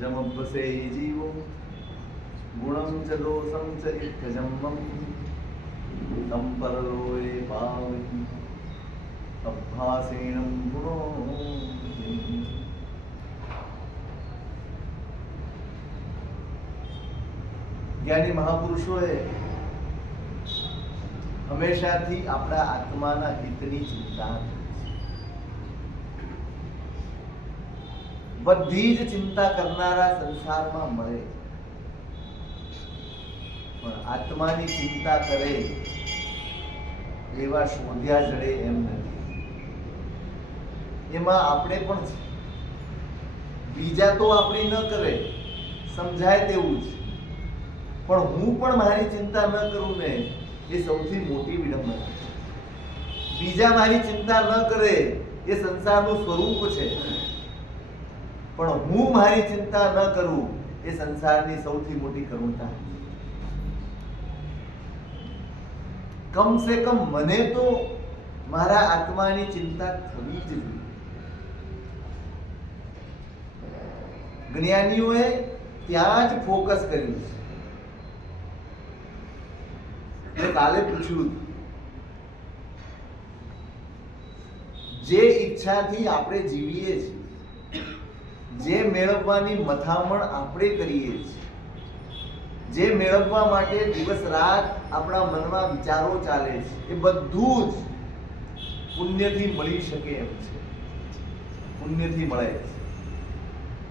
जमपसे जीवो गुणं च दोषं च इत्थजम्मं तं परलोये पावति अभ्यासेन गुणो। જ્ઞાની મહાપુરુષોએ હંમેશાથી આપણા આત્માના હિતની ચિંતા બધી જ ચિંતા કરનારા સંસારમાં મળે, પણ આત્માની ચિંતા કરે એવા શોધ્યા જડે એમ નથી. એમાં આપણે પણ છે. બીજા તો આપણી ન કરે સમજાય તેવું જ, પણ હું પણ મારી ચિંતા ન કરું ને એ સૌથી મોટી વિડંબના. બીજા મારી ચિંતા ન કરે એ સંસારનું સ્વરૂપ છે, પણ હું મારી ચિંતા ન કરું એ સંસારની સૌથી મોટી કરુણતા. કમ સે કમ મને તો મારા આત્માની ચિંતા થવી જ જોઈએ. જ્ઞાનીઓએ ત્યાં જ ફોકસ કર્યું છે. મેં કાલે પૂછ્યું, જે ઈચ્છાથી આપણે જીવીએ છીએ, જે મેળવવાની મથામણ આપણે કરીએ છીએ, જે મેળવવા માટે દિવસ રાત આપણા મનમાં વિચારો ચાલે છે, એ બધું જ પુણ્યથી મળી શકે એમ છે. પુણ્યથી મળે છે.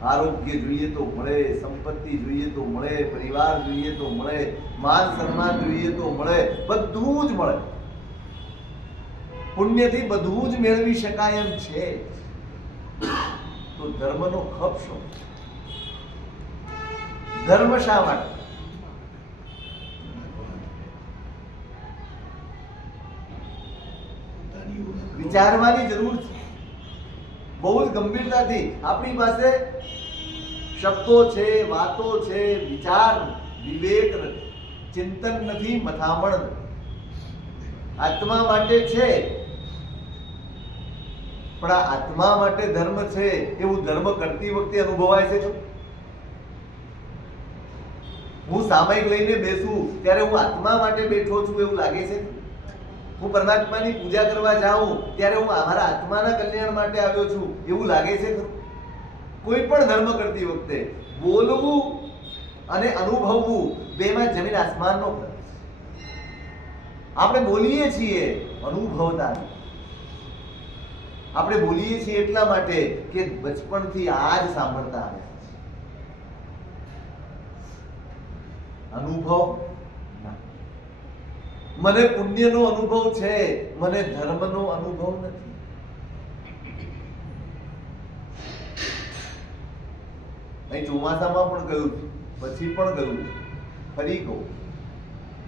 આરોગ્ય જોઈએ તો મળે, સંપત્તિ જોઈએ તો મળે, પરિવાર જોઈએ તો મળે, માન સન્માન જોઈએ તો મળે, બધું જ મળે. પુણ્યથી બધું જ મેળવી શકાય એમ છે. તો ધર્મનો ખપ શું? ધર્મ શા માટે? વિચારવાની જરૂર છે. બહુ જ ગંભીરતાથી. આપણી પાસે શબ્દો છે, વાતો છે, વિચાર વિવેક નથી, ચિંતન નથી, મથામણ નથી. આત્મા માટે છે, પણ આ આત્મા માટે ધર્મ છે એવું ધર્મ કરતી વખતે અનુભવાય છે. હું સામયિક લઈને બેસું ત્યારે હું આત્મા માટે બેઠો છું એવું લાગે છે. હું પરમાત્માની પૂજા કરવા જાઉં ત્યારે હું મારા આત્માના કલ્યાણ માટે આવ્યો છું એવું લાગે છે. કોઈ પણ ધર્મ કરતી વખતે બોલવું અને અનુભવવું બેમાં જમીન આસમાનનો ફરક છે. આપણે બોલીએ છીએ અનુભવતા. આપણે બોલીએ છીએ એટલા માટે કે બચપણથી આ જ સાંભળતા આવ્યા. અનુભવ મને પુણ્યનો અનુભવ છે, મને ધર્મનો અનુભવ નથી. અહીં ચોમાસામાં પણ કહ્યું, પછી પણ કહ્યું, ફરી કહું,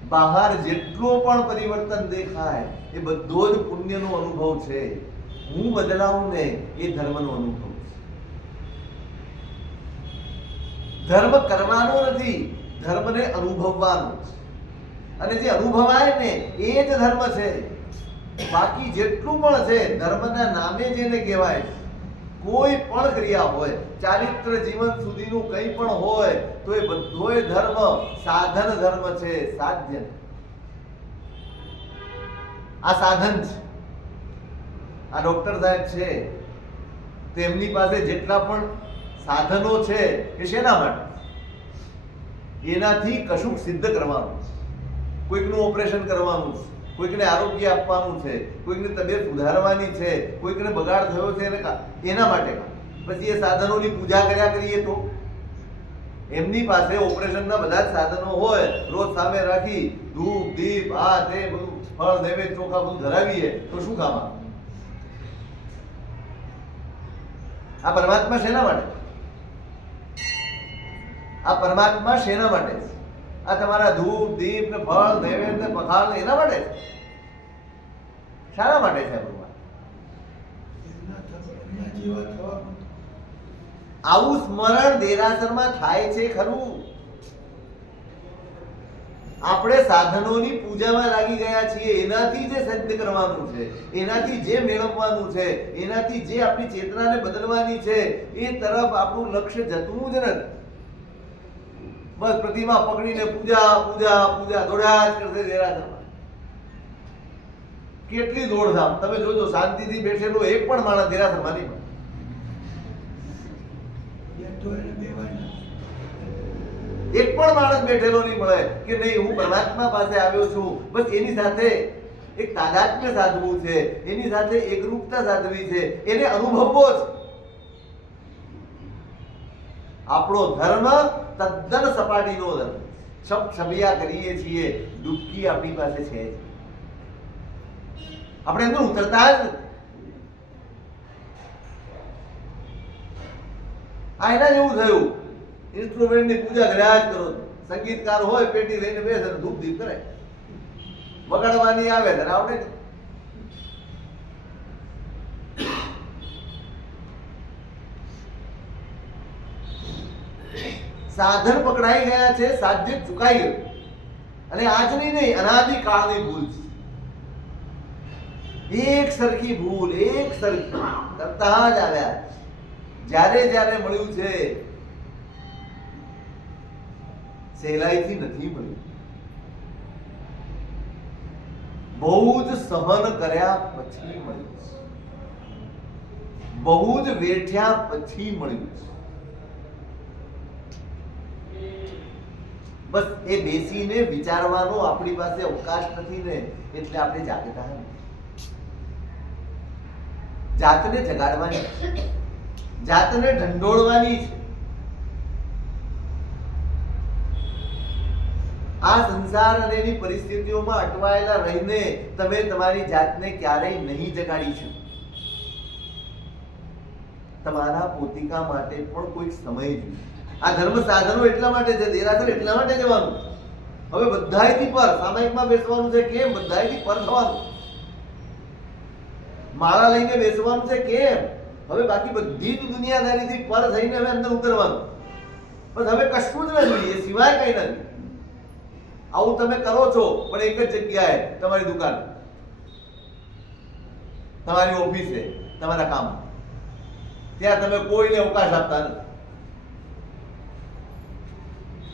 બહાર જેટલો પણ પરિવર્તન દેખાય એ બધો જ પુણ્યનો અનુભવ છે. હું બદલાવું ને એ ધર્મનો અનુભવ છે. ધર્મ કરવાનો નથી, ધર્મને અનુભવવાનો છે. અને જે અનુભવાય ને એ જ ધર્મ છે. બાકી જેટલું પણ છે ધર્મના નામે જેને કહેવાય, કોઈ પણ ક્રિયા હોય, ચારિત્ર જીવન સુધીનું કંઈ પણ હોય તો એ બધોય ધર્મ સાધન ધર્મ છે. સાધ્ય આ સાધન છે. આ ડોક્ટર સાહેબ છે, તેમની પાસે જેટલા પણ સાધનો છે એ શેના માટે? એનાથી કશુંક સિદ્ધ કરવાનું છે. કોઈકનું ઓપરેશન કરવાનું છે, કોઈકને આરોગ્ય આપવાનું છે, કોઈકની તબિયત સુધારવાની છે, કોઈકને બગાડ થયો છે એના માટે. પછી એ સાધનોની પૂજા કર્યા કરીએ તો એમની પાસે ઓપરેશનના બધા જ સાધનો હોય, રોજ સામે રાખી ધૂપ દીપ આ તે બધું ફળ નૈવેદ્ય ચોખા બધું ધરાવીએ તો શું કામ આવે? આ પરમાત્મા શેના માટે? આ પરમાત્મા શેના માટે? આ તમારા ધૂપ દીપ ને ફળ નૈવેદ્ય ને પખાલ ને એના માટે? શાના માટે છે ભગવાન? આવું સ્મરણ દેરાસરમાં થાય છે ખરું? આપણે સાધનોની પૂજામાં લાગી ગયા છીએ, એનાથી જે સિદ્ધ કરવાનું છે, એનાથી જે મેળવવાનું છે, એનાથી જે આપણી ચેતનાને બદલવાની છે, એ તરફ આપણું લક્ષ્ય જતું જ નથી. બસ પ્રતિમા પકડીને પૂજા પૂજા પૂજા દોડ્યા જ કરશે દેરાસરમાં. કેટલી દોડધામ! તમે જોજો, શાંતિથી બેઠેલો એક પણ માણસ દેરાસરમાં નહીં મળે. એક પણ માણસ બેઠેલો નહીં મળે કે નહીં હું પરમાત્મા પાસે આવ્યો છું, બસ એની સાથે એક તાદાત્મ્ય સાધવું છે, એની સાથે એકરૂપતા સાધવી છે, એને અનુભવવો છે. આપણો ધર્મ તદ્દન સપાટીનો ધર્મ. છબછબિયા કરીએ છીએ, ડૂબકી આપણી પાસે છે. આપણે અંદર ઉતરતા જ નથી. આ એના જેવું થયું. ઇન્સ્ટ્રુમેન્ટની પૂજા કર્યા જ કરો. સંગીતકાર હોય, પેટી લઈને બેસે, ધૂપ દીપ કરે, વગાડવાની આવે ત્યારે આપણે સાધન પકડાઈ ગયા છે, સાધ્ય ચુકાઈ ગયું. અને આજની નહીં, અનાદિ કાળની ભૂલ છે. એક સરખી ભૂલ, એક સરખી કરતા જ આવ્યા. જ્યારે જ્યારે મળ્યું છે, સહેલાઈથી નથી મળ્યું. બહુ જ સહન કર્યા પછી મળ્યું, બહુ જ વેઠ્યા પછી મળ્યું. બસ એ બેસીને વિચારવાનો આપણી પાસે અવકાશ નથી ને, એટલે આપણે જાગતા નથી. જાતને જગાડવાની, જાતને ઢંઢોળવાની છે. આ સંસાર અને એની પરિસ્થિતિઓમાં અટવાયેલા રહીને તમે તમારી જાતને ક્યારેય નહીં જગાડી શકો. તમારા પોતિકા માટે પણ કોઈક સમય જોઈએ. આ ધર્મ સાધનો એટલા માટે છે, દેરાસર એટલા માટે જવાનું. હવે બધાયથી પર સામાયિકમાં બેસવાનું છે, કેમ? બધાયથી પર થવાનું. માળા લઈને બેસવાનું છે, કેમ? હવે બાકી બધી જ દુનિયાદારીથી પર થઈને હવે અંદર ઉતરવાનું. બસ હવે કશું જ નથી, એ સિવાય કઈ નથી. આવું તમે કરો છો, પણ એક જ જગ્યાએ, તમારી દુકાન, તમારી ઓફિસે, તમારા કામ, ત્યાં તમે કોઈને અવકાશ આપતા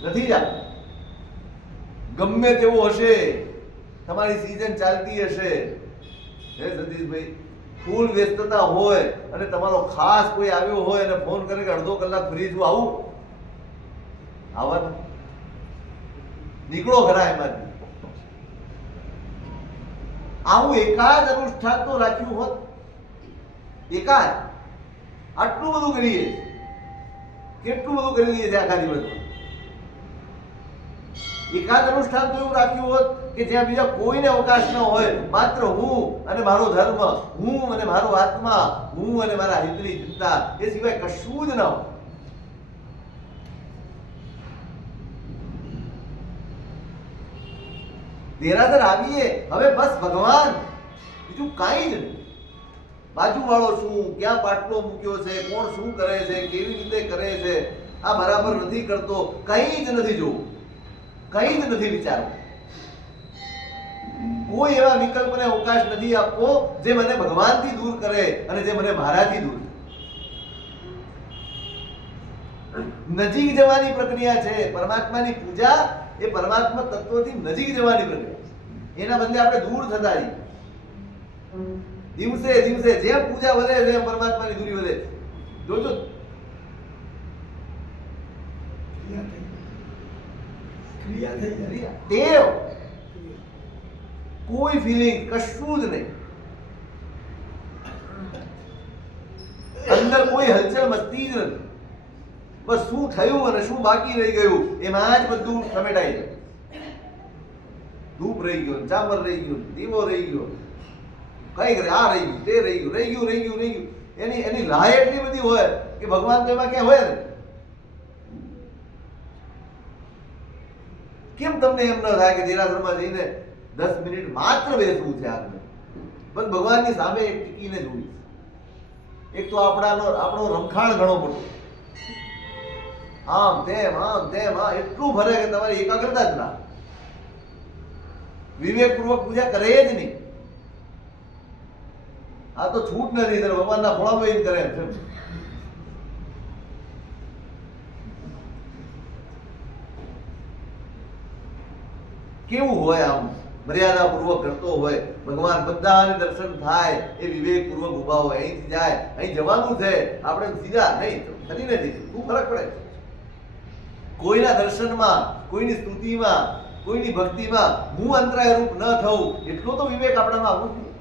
નથી જ આપતા. ગમે તેવું હશે, તમારી સીઝન ચાલતી હશે, હે સતીશભાઈ, ફૂલ વ્યસ્તતા હોય અને તમારો ખાસ કોઈ આવ્યો હોય અને ફોન કરે કે અડધો કલાક ફ્રી છું, આવું આવવાનું, નીકળો ખરા એમાંથી. આવું એકાદ અનુષ્ઠાન તો રાખ્યું હોત, એકાદ. આટલું બધું કરીએ, કેટલું બધું કરી લઈએ છીએ આખા દિવસમાં. એકાદ અનુષ્ઠાન તો એવું રાખ્યું હોત કે જ્યાં બીજા કોઈને અવકાશ ન હોય, માત્ર હું અને મારો ધર્મ, હું અને મારો આત્મા, હું અને મારા હિતની ચિંતા, એ સિવાય કશું જ ન હોય. દેરાસર આવીએ, હવે બસ ભગવાન, બીજું કાંઈ જ નહીં. બાજુવાળો શું, ક્યાં પાટલો મૂક્યો છે, કોણ શું કરે છે, કેવી રીતે કરે છે, આ બરાબર નથી કરતો, કંઈ જ નથી જોવું, કંઈ જ નથી વિચારવું. કોઈ એવા વિકલ્પને અવકાશ નથી આપવો જે મને ભગવાનથી દૂર કરે અને જે મને મારાથી દૂર કરે. નજીક જવાની પ્રક્રિયા છે પરમાત્માની પૂજા. એ પરમાત્મા તત્વથી નજીક જવાની પ્રક્રિયા. એના બદલે આપણે દૂર થતા જઈએ. દિવસે દિવસે જેમ પૂજા વધે છે એમ પરમાત્માની દૂરી વધે. જોજો, ટેવ, કોઈ ફિલિંગ, કશું જ નહીં. અંદર કોઈ હલચલ મસ્તી જ નથી. બસ શું થયું અને શું બાકી રહી ગયું એમાં જ બધું સમેટાઈ જાય. ધૂપ રહી ગયો, ચામર રહી ગયું, દીવો રહી ગયો, કઈ આ રહી ગયું, તે રહી ગયું, રહી ગયું, રહી ગયું, રહી ગયું. એની લાય એટલી બધી હોય કે ભગવાન તો એમાં ક્યાં હોય ને. કેમ તમને એમ ન થાય કે દેરાસરમાં જઈને 10 મિનિટ માત્ર બેસવું છે? આપણે બસ ભગવાનની સામે એક ટીકીને જોવી. એક તો આપણો રમખાણ ઘણો મોટો, આમ તેમ એટલું ભરે કે તમારી એકાગ્રતા જ ના. વિવેકપૂર્વક પૂજા કરે જ નહીં. આ તો છૂટ નથી, ભગવાનના ખોળામાં એ કરે છે. કેવું હોય આમ મર્યાદા પૂર્વક કરતો હોય, ભગવાન બધાને દર્શન થાય એ વિવેક પૂર્વક ઉભા હોય. અહીંથી જાય, અહીં જવાનું છે આપણે સીધા નહીં ખરી નથી, શું ફરક પડે? કોઈના દર્શનમાં, કોઈની સ્તુતિમાં, કોઈની ભક્તિમાં હું અંતરાય રૂપ ન થવું, એટલો તો વિવેક આપણામાં આવવું જોઈએ.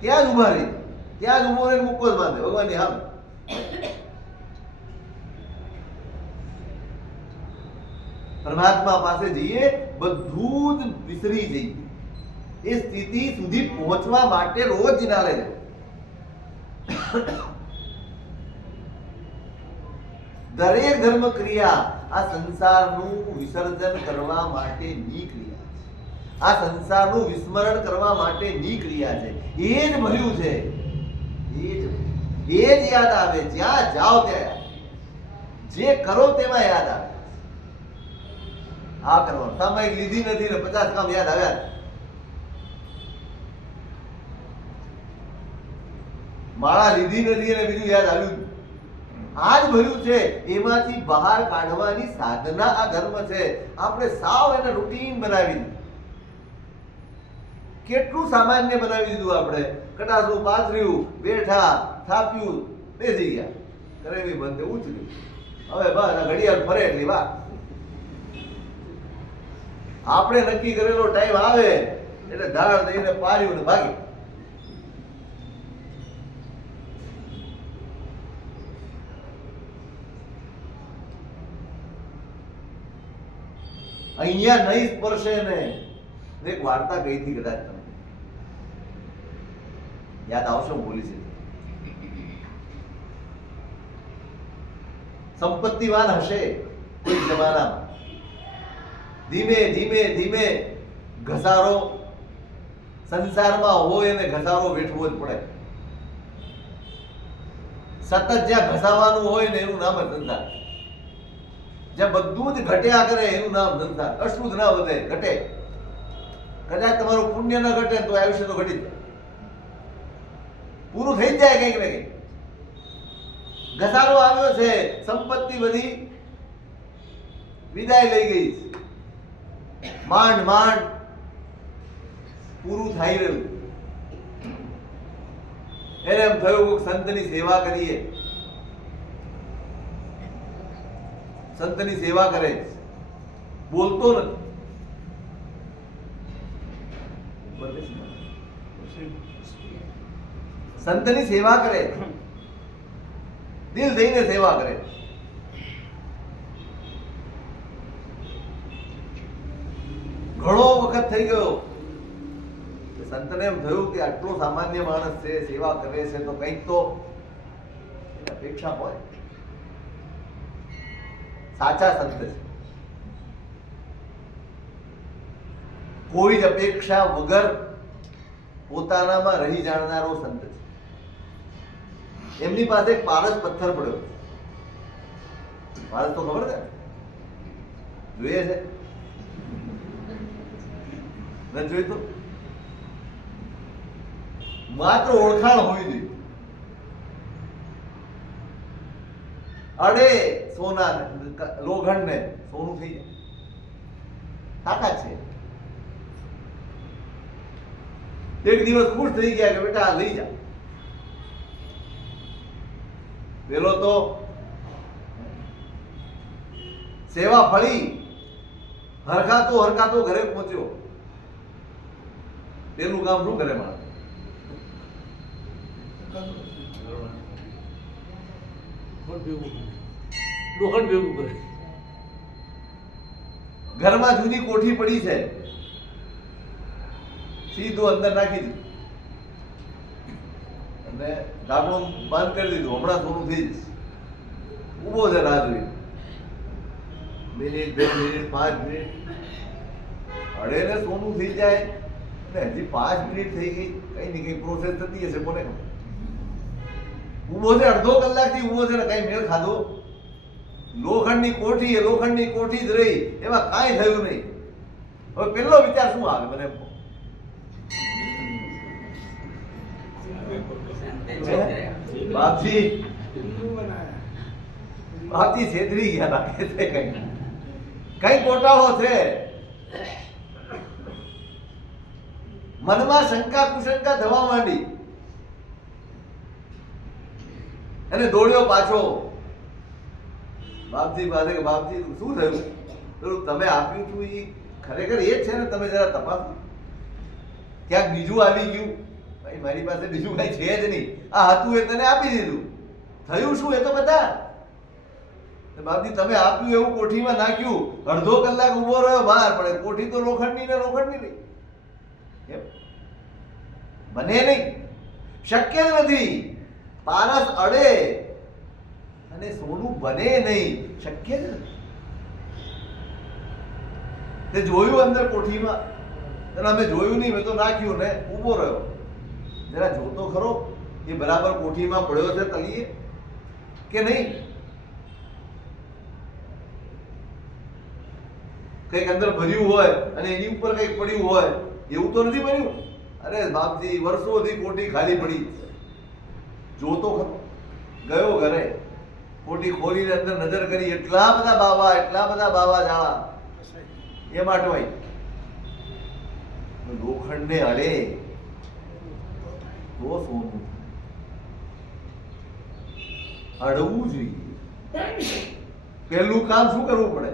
ત્યાં જ ઉભા રહી, ત્યાં જ ઉભો રહીને મૂકો જ બાંધે ભગવાનની હામ. પરમાત્મા પાસે જઈએ, બધું જ વિસરી જઈએ. એ સ્થિતિ સુધી પહોંચવા માટે રોજ જિનાલે જાય. દરેક ધર્મ ક્રિયા આ સંસારનું વિસર્જન કરવા માટેની ક્રિયા છે. આ સંસારનું વિસ્મરણ કરવા માટેની ક્રિયા છે. એ જ ભર્યું છે, એ જ યાદ આવે. જ્યાં જાઓ ત્યાં જે કરો તેમાં યાદ આવે. આ કરવાનું સામાયિક લીધી નથી ને 50 કામ યાદ આવ્યા. માળા લીધી નથી અને બીજું યાદ આવ્યું. આ જ ભર્યું છે. એમાંથી બહાર કાઢવાની સાધના આ ધર્મ છે. આપણે સાવ એને રૂટીન બનાવી દીધું. કેટલું સામાન્ય બનાવી દીધું આપણે. કટાસું પાથર્યું, બેઠા, થાપ્યું, બેસી ગયા, કરેવી બંધ ઉતર્યું. હવે બસ આ ઘડિયાળ ફરે એટલી વાત. આપણે નક્કી કરેલો ટાઈમ આવે એટલે ધાર દઈને પાર્યું ને ભાગી. અહીંયા નહીં સ્પર્શે ને. એક વાર્તા કહી હતી, કદાચ તમે યાદ આવશે, હું બોલી છે. સંપત્તિવાન હશે કોઈ જમાનામાં, ધીમે ધીમે ધીમે ઘસારો સંસારમાં હોય અને ઘસારો વેઠવો જ પડે. સતત જ્યાં ઘસાવાનું હોય ને એનું નામ જ સંસાર. જ્યાં બધું જ ઘટ્યા કરે એનું નામ સંસાર. કશું જ ના વધે, ઘટે. કદાચ તમારું પુણ્ય ન ઘટે તો આયુષ્ય તો ઘટી જાય, પૂરું થઈ જાય કંઈક ને કંઈક. ઘસારો આવ્યો છે, સંપત્તિ બધી વિદાય લઈ ગઈ, માંડ માંડ પૂરું થઈ રહ્યું. એને એમ થયું કે સંતની સેવા કરીએ. સંતની સેવા કરે, બોલતો નથી. સંતની સેવા કરે, દિલ દઈને સેવા કરે. ઘણો વખત થઈ ગયો. સંતને એમ થયું કે આટલો સામાન્ય માણસ છે, સેવા કરે છે, તો કંઈક તો અપેક્ષા હોય. સાચા સંત છે, કોઈ જ અપેક્ષા વગર પોતાનામાં રહી જાણનારો સંત છે. એમની પાસે એક પારસ પથ્થર પડ્યો. પારસ તો ખબર છે, જોઈએ છે? ન જોઈ તો માત્ર ઓળખાણ હોવી જોઈએ. અડે સોના લોખંડ ને સોનું થઈ જાય, તાકાત છે. એક દિવસ ખુશ થઈ ગયા કે બેટા લઈ જા. પેલો તો સેવા ફળી, હરખાતો ઘરે પહોંચ્યો. પેલું કામ શું કરે માણસ? લોખંડ ભેગું કરે. ઘરમાં જૂની કોઠી પડી છે, સીધું અંદર નાખી દીધું અને ઢાંકણું બંધ કરી દીધું. હમણાં થોડું થઈ જશે. ઉભો છે રાહ જોઈ. મિનિટ, 2 મિનિટ, 5 મિનિટ, અડે ને સોનું થઈ જાય ને હજી 5 મિનિટ થઈ ગઈ. કઈ ને કઈ પ્રોસેસ થતી હશે, કોને ખબર. ઉભો છે, અડધો કલાકથી ઉભો છે ને કઈ મેળ ખાધો. લોખંડની કોઠી જ રહી, એમાં કાંઈ થયું નહીં. હવે પેલો વિચાર શું આવે મને એમ કહો. બાપજી બાપજી છેતરી ગયા લાગે છે કઈ ગોટાળો છે. મનમાં શંકા કુશંકા થવા માંડી અને દોડ્યો પાછો બાપજી પાસે કે બાપજી શું થયું? પેલું તમે આપ્યું હતું એ ખરેખર એ જ છે ને? તમે જરા તપાસો. ક્યાંક બીજું આવી ગયું? ભાઈ મારી પાસે બીજું કઈ છે જ નહીં, આ હતું એ તને આપી દીધું. થયું શું એ તો બતા. બાપજી તમે આપ્યું એવું કોઠીમાં નાખ્યું, અડધો કલાક ઉભો રહ્યો બહાર, પણ કોઠી તો લોખંડની ને લોખંડની નહીં. કેમ બને નહીં? શક્ય નથી. પારસ અડે અને સોનું બને નહીં, શક્ય જ નથી. તે જોયું અંદર કોઠીમાં, અમે જોયું નહીં, મેં તો નાખ્યું ને ઉભો રહ્યો. જરા જોતો ખરો એ બરાબર કોઠીમાં પડ્યો છે તળિયે કે નહીં? કંઈક અંદર ભર્યું હોય અને એની ઉપર કંઈક પડ્યું હોય એવું તો નથી બન્યું. અરે બાપજી વર્ષોથી કોઠી ખાલી પડી. જોતો ખરો. ગયો ઘરે, કોઠી ખોલીને અંદર નજર કરી, એટલા બધા બાવા જાળા એમાં અટવાઈ. લોખંડને અડે તો સોનું અડવું જોઈએ. પહેલું કામ શું કરવું પડે?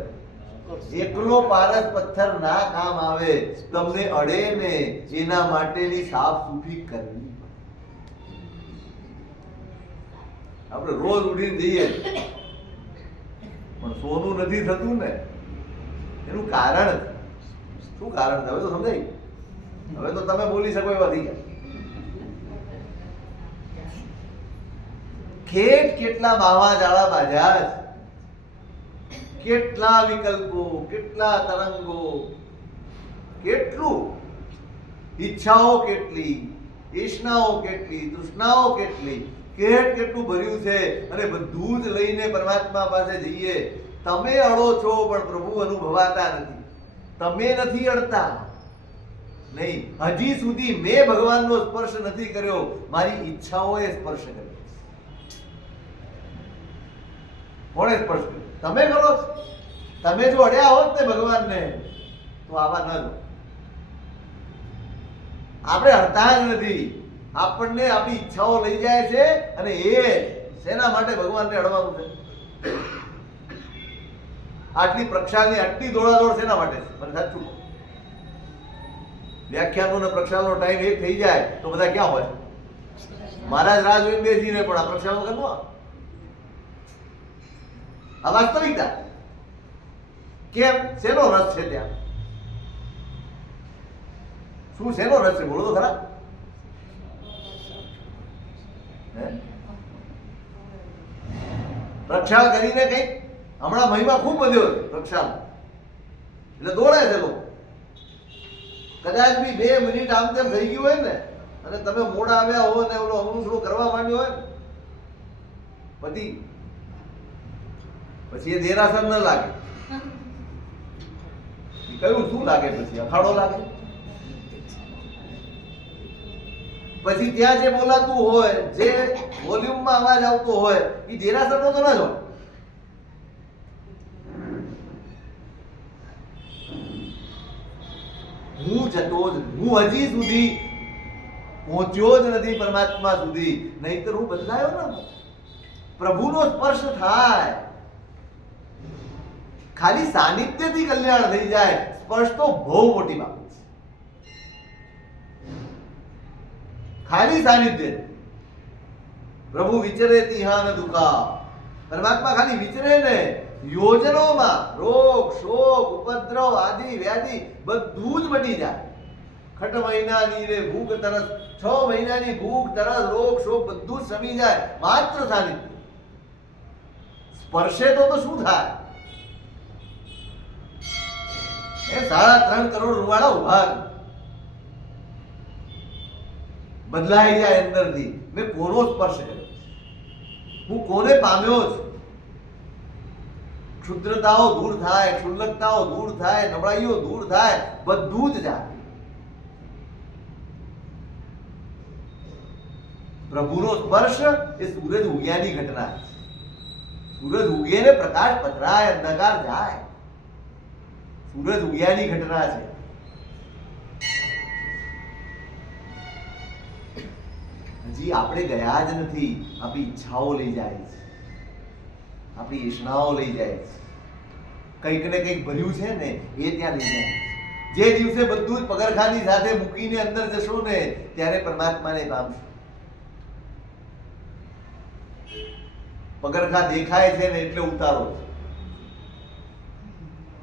એકલો પારસ પથ્થર ના કામ આવે, તમને અડે ને એના માટેની સાફ સુફી કરવી. આપણે રોજ ઉઠીને જઈએ પણ સોનું નથી થતું ને, એનું કારણ શું? કારણ હવે તો સમજાય. હવે તો તમે બોલી શકો એવા થઈ ગયા. કેટલા બાવા જાળા બાજા, કેટલા વિકલ્પો, કેટલા તરંગો, કેટલું ઈચ્છાઓ, કેટલી ઈચ્છાઓ, કેટલી તૃષ્ણાઓ, કેટલું ભર્યું છે. અને બધું જ લઈને પરમાત્મા પાસે જઈએ. તમે અડો છો પણ પ્રભુ અનુભવાતા નથી. તમે નથી અડતા નહીં. હજી સુધી મેં ભગવાનનો સ્પર્શ નથી કર્યો, મારી ઈચ્છાઓએ સ્પર્શ કર્યો. કોણે સ્પર્શ કર્યો? તમે કરો છો. તમે જો અડ્યા હોત ને ભગવાનને તો આવા ન જો. આપણે અડતા જ નથી. આપણને આપણી ઈચ્છાઓ લઈ જાય છે અને એ શેના માટે ભગવાનને અડવાનું છે? આટલી પ્રક્ષાલની આટલી દોડાદોડ શેના માટે છે? મને સાચું કહો. વ્યાખ્યાનો ને પ્રક્ષાલનો ટાઈમ એક થઈ જાય તો બધા ક્યાં હોય? મહારાજ રાહ જોઈને બેસીને પણ આ પ્રક્ષાલ કરવો. આ વાસ્તવિકતા. કેમ? શેનો રસ છે ત્યાં? શું શેનો રસ છે? બોલો તો ખરા. પ્રક્ષાલ કરીને કઈક હમણાં મહિમા ખૂબ વધ્યો પ્રક્ષાલ એટલે દોડે છે લોકો. કદાચ બી 2 મિનિટ આમ તેમ થઈ ગયું હોય ને અને તમે મોડા આવ્યા હો ને ઓલો અમૃતડું કરવા માંડ્યો હોય ને પછી એ દેરાસર ન લાગે. કયું શું લાગે? પછી અખાડો લાગે. પછી ત્યાં જે બોલાતું હોય, જે વોલ્યુમમાં અવાજ આવતો હોય એ દેરાસરનો તો ના જ હોય. હું હજી સુધી પહોંચ્યો જ નથી પરમાત્મા સુધી, નહીતર હું બદલાયો ને. પ્રભુનો સ્પર્શ થાય, ખાલી સાનિધ્યથી કલ્યાણ થઈ જાય. સ્પર્શ તો બહુ મોટી બાબત છે. ખાલી સાનિધ્ય. પ્રભુ વિચરે તિહાન દુકા. પરમાત્મા ખાલી વિચરે ને યોજનોમાં રોગ શોક ઉપદ્રવ આદિ વ્યાધિ બધું જ મટી જાય. ખટ મહિનાની રે ભૂખ તરસ, 6 મહિનાની ભૂખ તરસ રોગ શોક બધું જ સમી જાય માત્ર સાનિધ્ય. સ્પર્શે તો શું થાય? એ 3.5 કરોડ રૂવાડા ઉભા બદલાઈ જાય અંદરથી. મેં કોનો સ્પર્શ કર્યો? હું કોને પામ્યો છું? ક્ષુદ્રતાઓ દૂર થાય, ક્ષુલ્લકતાઓ દૂર થાય, નબળાઈઓ દૂર થાય, બધું જ જાય. પ્રભુનો સ્પર્શ એ સૂરજ ઉગ્યાની ઘટના છે. સૂરજ ઉગે ને પ્રકાશ પથરાય, અંધકાર જાય. સૂરજ ઉગ્યાની ઘટના છે. હજી આપણે ગયા જ નથી. આપણી ઈચ્છાઓ લઈ જાય છે, આપણી ઈચ્છાઓ લઈ જાય છે. કંઈક ને કંઈક ભર્યું છે ને એ ત્યાં લઈ જાય છે. જે દિવસે બધું જ પગરખાની સાથે મૂકીને અંદર જશો ને ત્યારે પરમાત્માને પામશો. પગરખા દેખાય છે ને એટલે ઉતારો.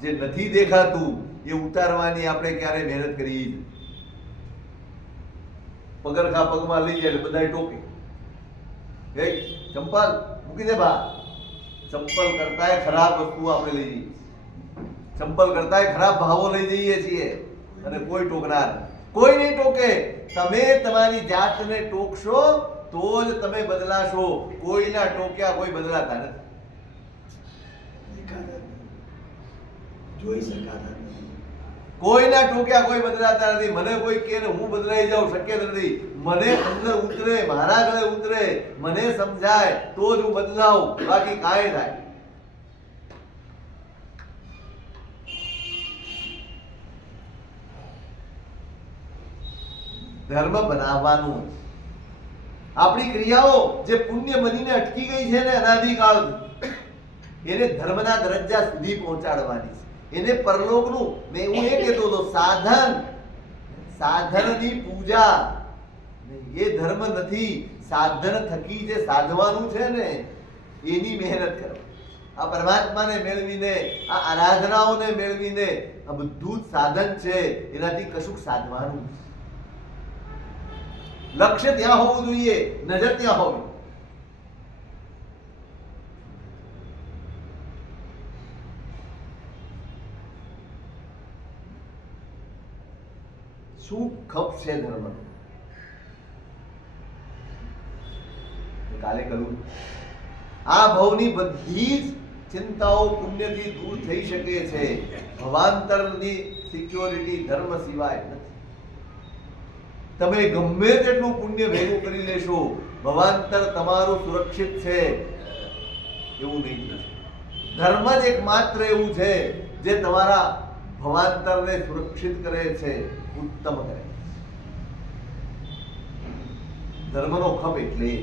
જે નથી દેખાતું એ ઉતારવાની આપણે ક્યારે મહેનત કરી. પગરખા પગમાં લઈ જાય એટલે બધા ટોકે, એ ચંપલ મૂકી દે બા. ચંપલ કરતાંય ખરાબ વસ્તુ આપણે લઈ જઈએ, ચંપલ કરતાંય ખરાબ ભાવો લઈ જઈએ છીએ અને કોઈ ટોકનાર, કોઈ નહીં ટોકે. તમે તમારી જાતને ટોકશો તો જ તમે બદલાશો. કોઈના ટોક્યા કોઈ બદલાતા નથી. કોઈના ટોક્યા કોઈ બદલાતા નથી. મને કોઈ કહે ને હું બદલાઈ જાઉં, શક્ય નથી. મને અંદર ઉતરે, મારા ગળે ઉતરે, મને સમજાય તો જ હું બદલાઉં, બાકી કાંઈ થાય. ધર્મ બનાવવાનું. આપણી ક્રિયાઓ જે પુણ્ય બનીને અટકી ગઈ છે ને અનાદિકાળ, એને ધર્મના દરજ્જા સુધી પહોંચાડવાની છે. એને પરલોકનું, મેં હું એ કહેતો હતો, સાધનની પૂજા એ ધર્મ નથી. સાધન થકી જે સાધવાનું છે ને એની મહેનત કરો. આ પરમાત્માને મેળવીને, આ આરાધનાઓને મેળવીને, આ બધું જ સાધન છે. એનાથી કશુંક સાધવાનું. લક્ષ્ય ત્યાં હોવું જોઈએ, નજર ત્યાં હોવી. શું ખપ છે ધર્મ? કાલે કહ્યું, આ ભવની બધી જ ચિંતાઓ પુણ્યથી દૂર થઈ શકે છે. ભવાંતરની સિક્યોરિટી ધર્મ સિવાય નથી. તમે ગમે તેટલું પુણ્ય ભેગું કરી લેશો, ભવાંતર તમારું સુરક્ષિત છે એવું નહીં. ધર્મ જ એકમાત્ર એવું છે જે તમારા ભવાંતરને સુરક્ષિત કરે છે, ઉત્તમ કરે. ધર્મનો ખપ એટલે જ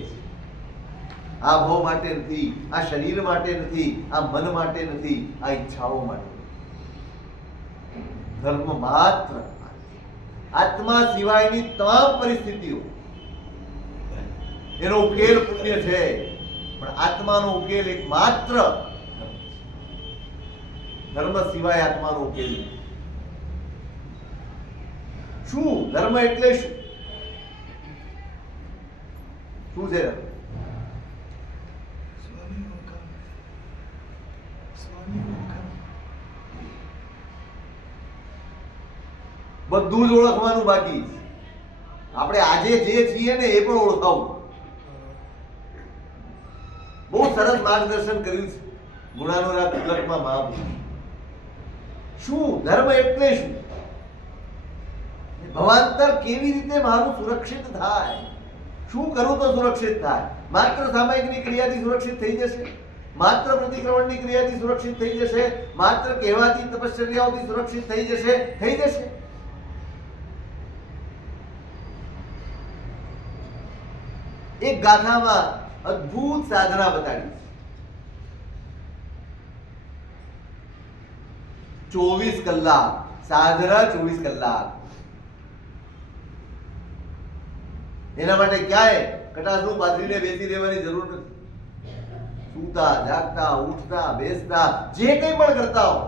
આ ભવ માટે નથી, આ શરીર માટે નથી, આ મન માટે નથી, આ ઈચ્છાઓ માટે. ધર્મ માત્ર આત્મા સિવાયની તમામ પરિસ્થિતિઓ, એનો ઉકેલ પુણ્ય છે, પણ આત્માનો ઉકેલ એકમાત્ર ધર્મ સિવાય આત્માનો ઉકેલ. શું ધર્મ એટલે શું? શું છે? બધું જ ઓળખવાનું બાકી. આપણે આજે જે છીએ ને એ પણ ઓળખાવું. બહુ સરસ માર્ગદર્શન કર્યું છે ગુણાનુરાગ તિલકમાં મહાપુરુષ. શું ધર્મ એટલે શું? ભવાંતર કેવી રીતે મારું સુરક્ષિત થાય? શું કરું તો સુરક્ષિત થાય? માત્ર સામાયિકની ક્રિયાથી સુરક્ષિત થઈ જશે? માત્ર પ્રતિક્રમણની ક્રિયાથી સુરક્ષિત થઈ જશે? માત્ર કહેવાતી તપશ્ચર્યાઓથી સુરક્ષિત થઈ જશે? થઈ જશે? એક ગાથામાં અદ્ભુત સાધના બતાડી. 24 કલાક સાધના, 24 કલાક. એના માટે ક્યાંય કટાસનું પાથરીને બેસી રહેવાની જરૂર નથી. સૂતા, જાગતા, ઉઠતા, બેસતા, જે કંઈ પણ કરતા હો,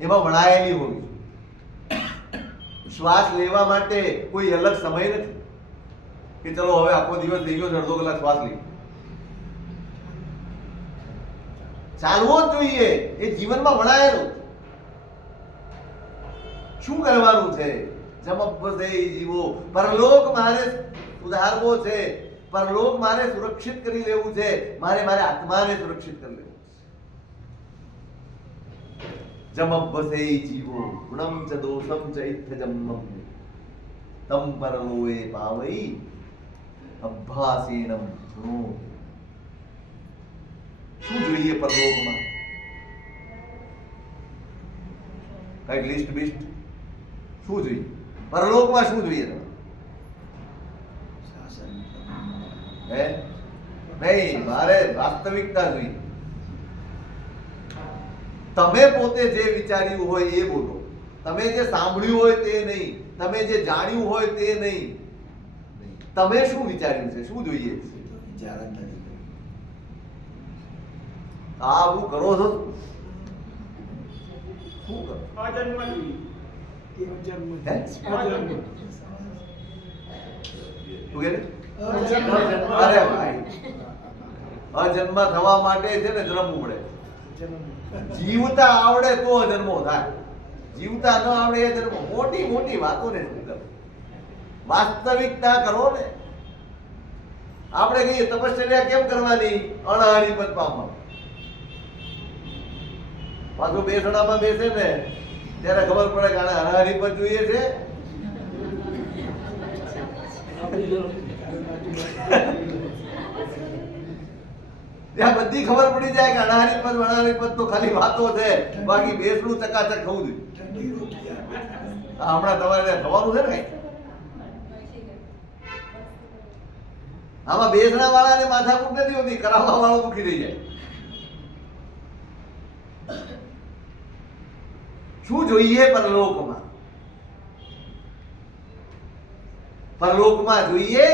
એમાં વણાયેલી હોવી. શ્વાસ લેવા માટે કોઈ અલગ સમય નથી કે ચલો હવે આખો દિવસ થઈ ગયો, અડધો કલાક શ્વાસ લઈ. ચાલવો જ જોઈએ. એ જીવનમાં વણાયેલું. શું કરવાનું છે? જમપ જીવો, પરલોક મારે સુધારવો છે, પરલોક મારે સુરક્ષિત કરી લેવું છે, મારે આત્માને સુરક્ષિત કરી લેવું છે. જમભસે જીવો ગુણમ ચ દોષમ ચ ઇત્થજમ્મમ તમ પરલોએ પાવઈ અભ્યાસેનમ ધૃણો. શું જોઈએ પરલોકમાં? કઈક લિસ્ટ બિસ્ટ શું જોઈએ પરલોકમાં? શું જોઈએ તમે? નહીં, મારે વાસ્તવિકતા જોઈએ. તમે પોતે જે વિચાર્યું હોય એ બોલો, તમે જે સાંભળ્યું હોય તે નહીં, તમે જે જાણ્યું હોય તે નહીં. તમે શું વિચાર્યું છે? શું જોઈએ છે? આવું કરો છો શું કરો? અરે ભાઈ, અજન્મ થવા માટે છે ને જન્મવું પડે. જીવતા આવડે તો અજન્મો થાય, જીવતા ન આવડે એ જન્મ. મોટી મોટી વાતો ને શું કરે? વાસ્તવિકતા કરો ને. આપણે કહીએ તપશ્ચર્યા કેમ કરવાની? અણહારી પદ પામવા. પાછું બેસણામાં બેસે ને ત્યારે ખબર પડે કે આને અણહારી પદ જોઈએ છે. ત્યાં બધી ખબર પડી જાય કે અણહારી પદ તો ખાલી વાતો છે, બાકી બેસણું ચકાચક થવું જોઈએ. હમણાં તમારે થવાનું છે ને કઈ? આમાં બેસણા વાળાને માથાકૂટ નથી હોતી, કરાવવા વાળો દુખી થઈ જાય. શું જોઈએ પરલોકમાં? પરલોકમાં જોઈએ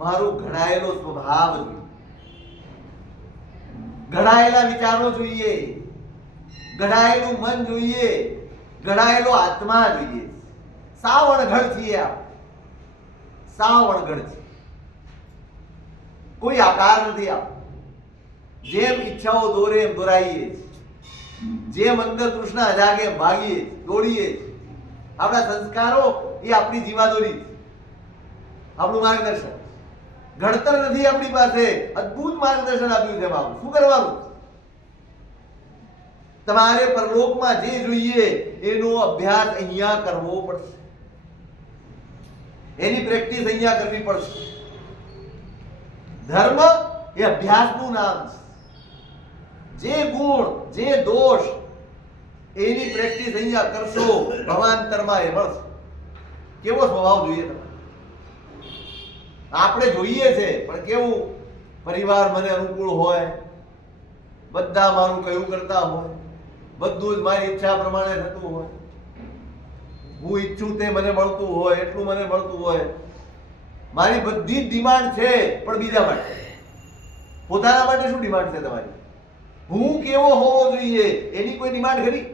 મારો ઘડાયેલો સ્વભાવ જોઈએ, ઘડાયેલા વિચારો જોઈએ, ઘડાયેલું મન જોઈએ, ઘડાયેલો આત્મા જોઈએ. સાવ અણઘડ છીએ આપ, સાવ અણઘડ છે. કોઈ આકાર નથી આપ. જેમ ઈચ્છાઓ દોરે એમ દોરાઈએ, જેમ અંદર તૃષ્ણા જાગે એમ ભાગીએ દોડીએ. આપણા સંસ્કારો એ આપણી જીવાદોરી, આપણું માર્ગદર્શન. ઘડતર નથી આપણી પાસે. અદ્ભુત માર્ગદર્શન આપ્યું છે બાપુ. શું કરવાનું? તમારે પરલોકમાં જે જોઈએ એનો અભ્યાસ અહીંયા કરવો પડશે, એની પ્રેક્ટિસ અહીંયા કરવી પડશે. ધર્મ એ અભ્યાસનું નામ છે. જે ગુણ, જે દોષ, એની પ્રેક્ટિસ અહીંયા કરશો, ભવાંતરમાં એ મળશે. કેવો સ્વભાવ જોઈએ તમે? આપણે જોઈએ છે પણ કેવું? પરિવાર મને અનુકૂળ હોય, બધા મારું કયું કરતા હોય, બધું જ મારી ઈચ્છા પ્રમાણે થતું હોય, હું ઈચ્છું તે મને મળતું હોય, એટલું મને મળતું હોય. મારી બધી જ ડિમાન્ડ છે પણ બીજા માટે. પોતાના માટે શું ડિમાન્ડ છે તમારી? હું કેવો હોવો જોઈએ એની કોઈ ડિમાન્ડ ખરી?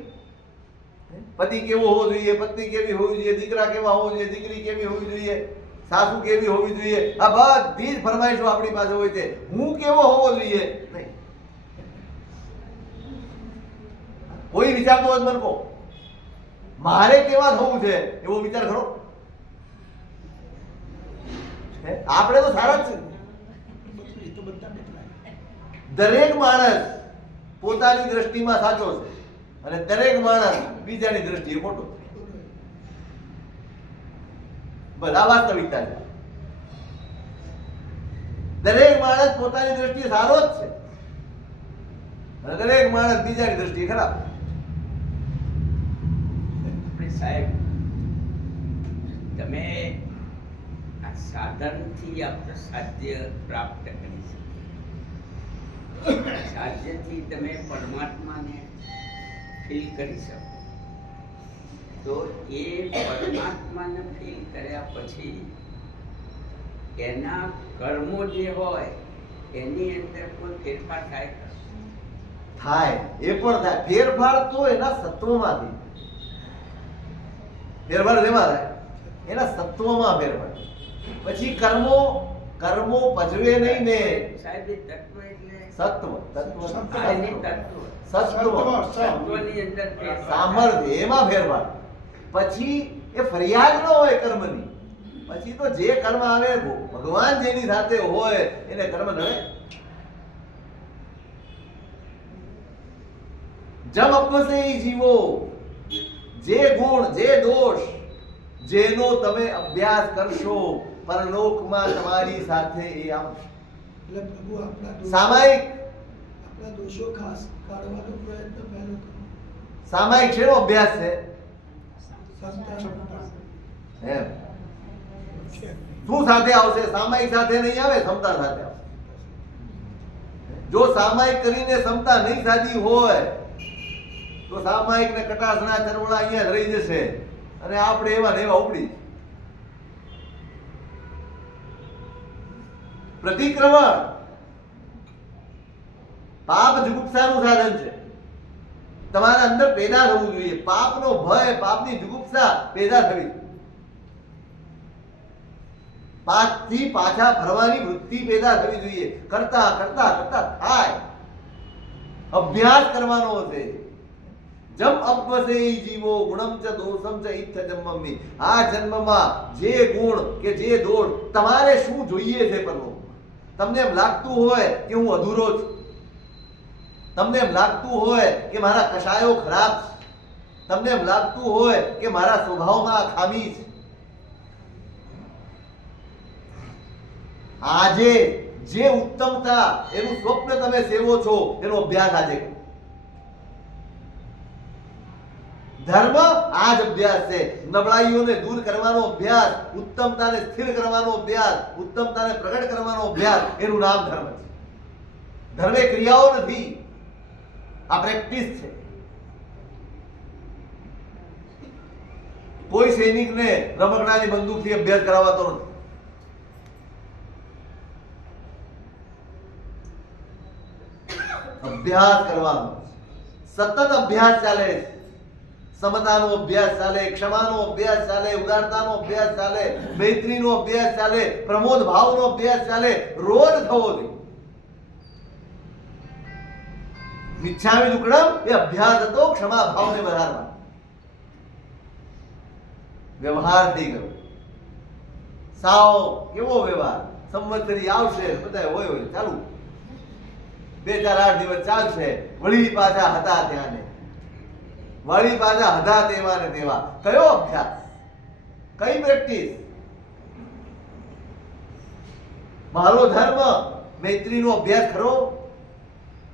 પતિ કેવો હોવો જોઈએ, પત્ની કેવી હોવી જોઈએ, દીકરા કેવા હોવો જોઈએ, દીકરી કેવી હોવી જોઈએ, સાસુ કેવી હોવી જોઈએ, આ બધી જ ફરમાઈશો આપણી પાસે હોય છે. હું કેવો હોવો જોઈએ નહીં. કોઈ વિચારતો હોય મને કહો, મારે કેવા થવું છે એવો વિચાર ખરો? આપણે તો સારા જ છે. દરેક માણસ પોતાની દ્રષ્ટિમાં સાચો છે અને દરેક માણસ બીજાની દ્રષ્ટિએ ખોટો છે. બધા વાસ્તવિકતા છે. દરેક માણસ પોતાની દ્રષ્ટિએ સારો જ છે અને દરેક માણસ બીજાની દ્રષ્ટિએ ખરાબ. સાહેબ, તમે આ સાધનથી આપણે સાધ્ય પ્રાપ્ત કરી શકો, સાધ્યથી તમે પરમાત્માને ફીલ કરી શકો. તો એ પરમાત્માને ફીલ કર્યા પછી એના કર્મો જે હોય એની અંદર કોઈ ફેરફાર થાય ખરો? થાય, એ પણ થાય. ફેરફાર તો એના સત્વમાંથી. ફેરફાર શેમાં થાય? એના સત્વમાં ફેરફાર. પછી કર્મો પજવે નહીં ને. સાહેબ, એ તત્વ એટલે સત્વ, તત્વની અંદર સામર્થ્ય, એમાં ફેરફાર. પછી એ ફરિયાદ ન હોય કર્મની. પછી તો જે કર્મ આવે ભગવાન જેની સાથે હોય એને કર્મ નડે? જબ અપસે જીવો, જે ગુણ જે દોષ જેનો તમે અભ્યાસ કરશો પરલોકમાં તમારી સાથે એ આવશે. એટલે પ્રભુ આપણા સામાયિક દોષો ખાસ કાઢવાનો પ્રયત્ન પહેલો કરો. સામાયિક શેનો અભ્યાસ છે? ક્ષમતા. એમ શું સાથે આવશે? સામાયિક સાથે નહીં આવે, ક્ષમતા સાથે આવશે. જો સામાયિક કરીને ક્ષમતા નહીં સાધી હોય તો સામાયિક ને કટાસના ચરવડા અહીંયા જ રહી જશે અને આપણે એવા ને એવા ઉપડી. પ્રતિક્રમણ પાપ જુગુપ્સાનું સાધન છે. તમારા અંદર પેદા થવું જોઈએ. પાપનો ભય, પાપની જુગુપ્સા પેદા થવી. પાપથી પાછા ફરવાની વૃત્તિ પેદા થવી જોઈએ. કરતા કરતા કરતા થાય. અભ્યાસ કરવાનો છે. જમ અપવસે જીવો ગુણમ ચ દોષમ ચ ઇત્થ જન્મમિ. આ જન્મમાં જે ગુણ કે જે દોષ તમારે શું જોઈએ છે પરલોકમાં. તમને એમ લાગતું હોય કે હું અધૂરો છું, તમને એમ લાગતું હોય કે મારા કશાયો ખરાબ છે, તમને એમ લાગતું હોય કે મારા સ્વભાવમાં ખામી છે, આજે જે ઉત્તમતા એનું સ્વપ્ન તમે સેવો છો એનો અભ્યાસ આજે કરો. ધર્મ આ જ અભ્યાસ છે. નબળાઈઓને દૂર કરવાનો અભ્યાસ, ઉત્તમતાને સ્થિર કરવાનો અભ્યાસ, ઉત્તમતાને પ્રગટ કરવાનો અભ્યાસ, એનું નામ ધર્મ છે. ધર્મ એ ક્રિયાઓ નથી, આ પ્રેક્ટિસ છે. કોઈ સૈનિકને રમકડાની બંદૂકથી અભ્યાસ કરાવતો નથી. અભ્યાસ કરવાનો, સતત અભ્યાસ ચાલે છે. સમતાનો અભ્યાસ ચાલે, ક્ષમાનો અભ્યાસ ચાલે, ઉદારતાનો અભ્યાસ ચાલે, મૈત્રીનો અભ્યાસ ચાલે, પ્રમોદ ભાવનો અભ્યાસ ચાલે. રોજ થવો જોઈએ. મિચ્છામિ દુક્કડમ એ અભ્યાસ હતો ક્ષમા ભાવને વધારવા. વ્યવહાર થઈ ગયો. સાવ કેવો વ્યવહાર? સંવત્સરી આવશે, બધા હોય હોય ચાલુ, 2-4-8 દિવસ ચાલશે, વળી પાછા હતા ત્યાં ને વળી પાછા હતા તેવા ને તેવા. કયો અભ્યાસ? કઈ પ્રેક્ટિસ? મારો ધર્મ મૈત્રીનો અભ્યાસ ખરો?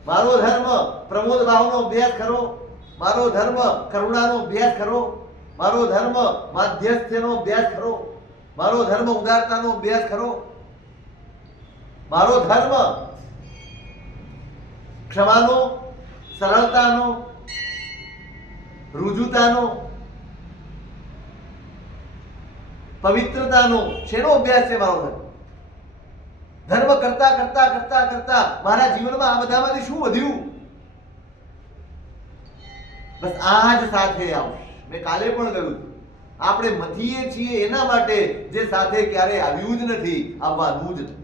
મારો ધર્મ પ્રમોદ ભાવનો અભ્યાસ ખરો? મારો ધર્મ કરુણાનો અભ્યાસ ખરો? મારો ધર્મ માધ્યસ્થ્યનો અભ્યાસ ખરો? મારો ધર્મ ઉદારતાનો અભ્યાસ ખરો? મારો ધર્મ ક્ષમાનો, સરળતાનો, રુજુતાનો, પવિત્રતાનો શેનો અભ્યાસ છે મારો ધર્મ? ધર્મ કરતા કરતા કરતા કરતા મારા જીવનમાં આ બધામાંથી શું વધ્યું? બસ આ જ સાથે આવશે. મેં કાલે પણ કહ્યું, આપણે મથીએ છીએ એના માટે જે સાથે ક્યારે આવ્યું જ નથી, આવવાનું જ નથી.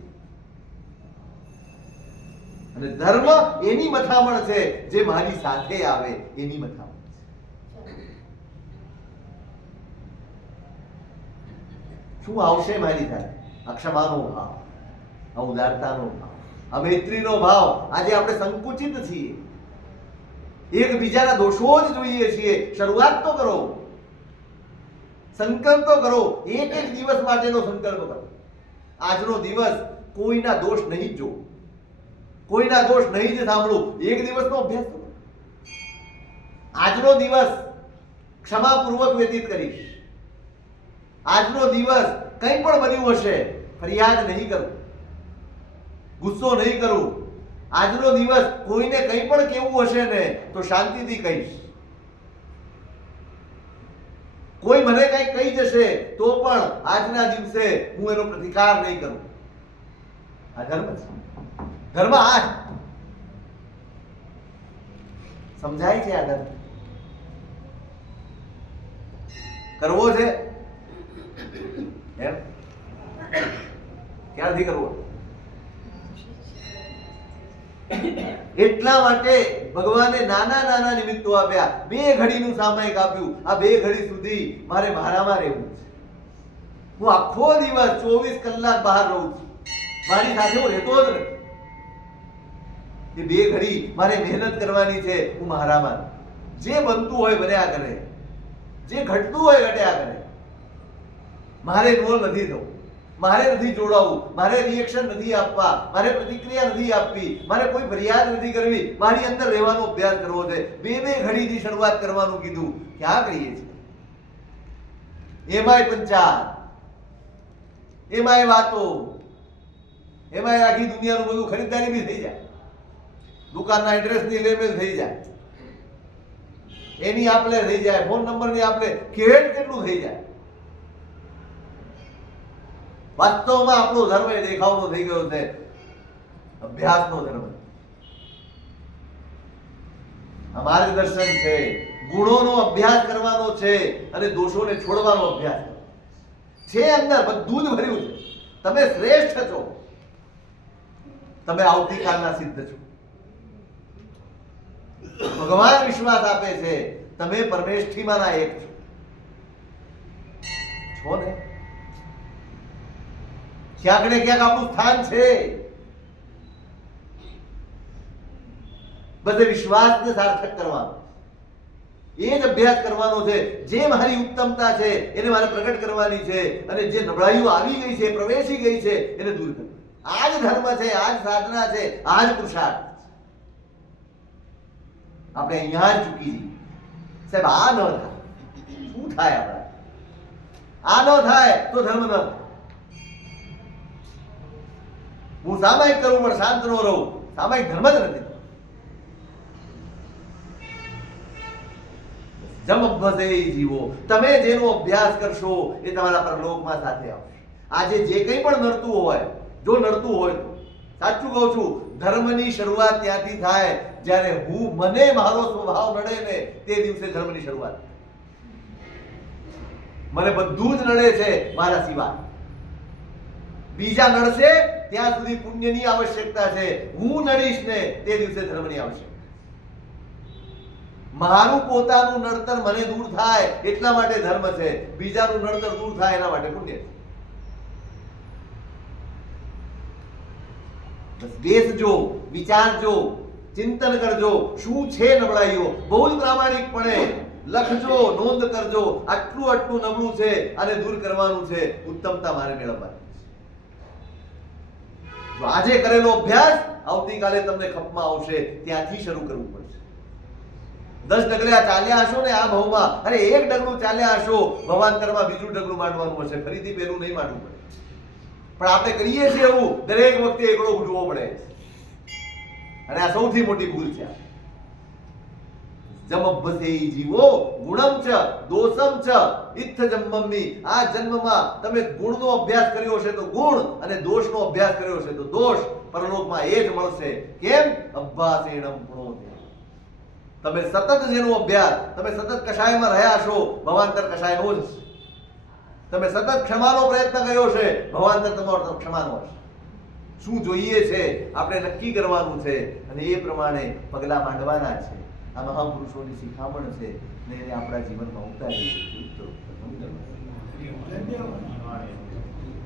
અને ધર્મ એની મથામણ છે જે મારી સાથે આવે, એની મથામણ. શું આવશે મારી સાથે? અક્ષમાનો ભાવ, આ ઉદારતાનો ભાવ, આ મૈત્રીનો ભાવ. આજે આપણે સંકુચિત છીએ, એકબીજાના દોષો જ જોઈએ છીએ. શરૂઆત તો કરો, સંકલ્પ તો કરો. એક દિવસ માટેનો સંકલ્પ કરો. આજનો દિવસ કોઈના દોષ નહીં જ જોવું, કોઈના દોષ નહીં જ સાંભળું. એક દિવસનો અભ્યાસ કરો. આજનો દિવસ ક્ષમાપૂર્વક વ્યતીત કરીશ. આજનો દિવસ કંઈ પણ બન્યું હશે ફરિયાદ નહીં કરું, ગુસ્સો નહીં કરું. આજનો દિવસ કોઈને કંઈ પણ કેવું હશે ને તો શાંતિથી કહીશ. કોઈ મને કંઈ કહી જશે તો પણ આજના દિવસે હું એનો પ્રતિકાર નહીં કરું. આ ધર્મ છે. ધર્મ આ જ. સમજાય છે? આ ધર્મ કરવો છે એમ? ક્યારથી કરવો? એટલા માટે ભગવાને નાના નાના નિમિત્તો આપ્યા. 2 ઘડીનું સામાયિક આપ્યું. આ 2 ઘડી સુધી મારે મારામાં રહેવું છે. હું આખો દિવસ 24 કલાક બહાર રહું છું, મારી સાથે હું રહેતો જ નથી. એ 2 ઘડી મારે મહેનત કરવાની છે. હું મારામાં જે બનતું હોય બન્યા કરે, જે ઘટતું હોય ઘટ્યા કરે. મારે ઇન્વોલ્વ નથી થવું, મારે નથી જોડાવું, મારે રિએક્શન નથી આપવા, મારે પ્રતિક્રિયા નથી આપવી, મારે કોઈ ફરિયાદ નથી કરવી. મારી અંદર રહેવાનો અભ્યાસ કરવો છે. 2 ઘડીથી શરૂઆત કરવાનું કીધું. ક્યાં કરીએ છીએ? એમાંય પંચાર, એમાંય વાતો, એમાંય આખી દુનિયાનું બધું ખરીદદારી બી થઈ જાય, દુકાનના એડ્રેસની લેમેલ થઈ જાય, એની આપલે થઈ જાય, ફોન નંબરની આપલે કેટલું થઈ જાય. વાસ્તવમાં આપણો ધર્મ એ દેખાવનો થઈ ગયો છે, અભ્યાસનો ધર્મ. આ માર્ગદર્શન છે, ગુણોનો અભ્યાસ કરવાનો છે અને દોષોને છોડવાનો અભ્યાસ છે. અંદર બધું જ ભર્યું છે. તમે શ્રેષ્ઠ છો, તમે આવતીકાલના સિદ્ધ છો. ભગવાન વિશ્વાસ આપે છે, તમે પરમેષ્ઠીમાંના એક છો ને. ક્યાંક ને ક્યાંક આપણું સ્થાન છે. બધે વિશ્વાસને સાર્થક કરવાનો, એ જ અભ્યાસ કરવાનો છે. જે મારી ઉત્તમતા છે એને મારે પ્રગટ કરવાની છે, અને જે નબળાઈઓ આવી ગઈ છે, પ્રવેશી ગઈ છે, એને દૂર કરવાની. આ જ ધર્મ છે, આ જ સાધના છે, આ જ પુરુષાર્થ. આપણે અહીંયા જ ચૂકી જઈએ. સાહેબ આ ન થાય, શું થાય? આપણે આ ન થાય તો ધર્મ ન થાય. હું સામાયિક કરું પણ શાંત ન રહું, સામાયિક ધર્મ જ નથી. જમ અભ્યસે જીવો. તમે જેનો અભ્યાસ કરશો એ તમારા પરલોકમાં સાથે આવશે. આજે જે કંઈ પણ નડતું હોય, જો નડતું હોય તો સાચું કહું છું, ધર્મની શરૂઆત ત્યાંથી થાય જ્યારે મને મારો સ્વભાવ નડે ને તે દિવસે ધર્મની શરૂઆત. મને બધું જ નડે છે મારા સિવાય. બીજા નડશે ત્યાં સુધી પુણ્યની આવશ્યકતા છે. હું નડીશ ને તે દિવસે ધર્મની આવશ્યકતા. મારું પોતાનું નડતર મને દૂર થાય એટલા માટે ધર્મ છે, બીજાનું નડતર દૂર થાય એના માટે પુણ્ય છે. બસ બેસજો, વિચારજો, ચિંતન કરજો, શું છે નબળાઈઓ. બહુ જ પ્રામાણિકપણે લખજો, નોંધ કરજો. આટલું આટલું નબળું છે, આને દૂર કરવાનું છે, ઉત્તમતા મારે મેળવવાની. આજે કરેલો અભ્યાસ આવતીકાલે તમને ખપમાં આવશે, ત્યાંથી શરૂ કરવું પડશે. 10 ડગલા ચાલ્યા હશો ને આ ભાવમાં, અરે 1 ડગલું ચાલ્યા હશો, ભવાંતરમાં બીજું ડગલું માંડવાનું હશે, ફરીથી પેલું નહીં માંડવું પડે. પણ આપણે કરીએ છીએ એવું, દરેક વખતે એકડો ઉઠવો પડે, અને આ સૌથી મોટી ભૂલ છે. જમભસે જીવો ગુણમ ચ દોષમ ચ ઇત્થ જન્મમી. આ જન્મમાં તમે ગુણનો અભ્યાસ કર્યો છે તો ગુણ, અને દોષનો અભ્યાસ કર્યો છે તો દોષ. પરલોકમાં એ જ મળશે. કેમ? અભ્યાસેણમ ગુણોતે. તમે સતત જેનો અભ્યાસ, તમે સતત કષાયમાં રહ્યા છો, ભવાંતર કષાયનો જ હશે. તમે સતત ક્ષમાનો પ્રયત્ન કર્યો છે, ભવાંતર તમારો ક્ષમાનો હશે. શું જોઈએ છે આપણે નક્કી કરવાનું છે, અને એ પ્રમાણે પગલાં માંડવાના છે. આ મહાપુરુષોની શિખામણ છે, ને એને આપણા જીવનમાં ઉતારી. ધન્યવાદ.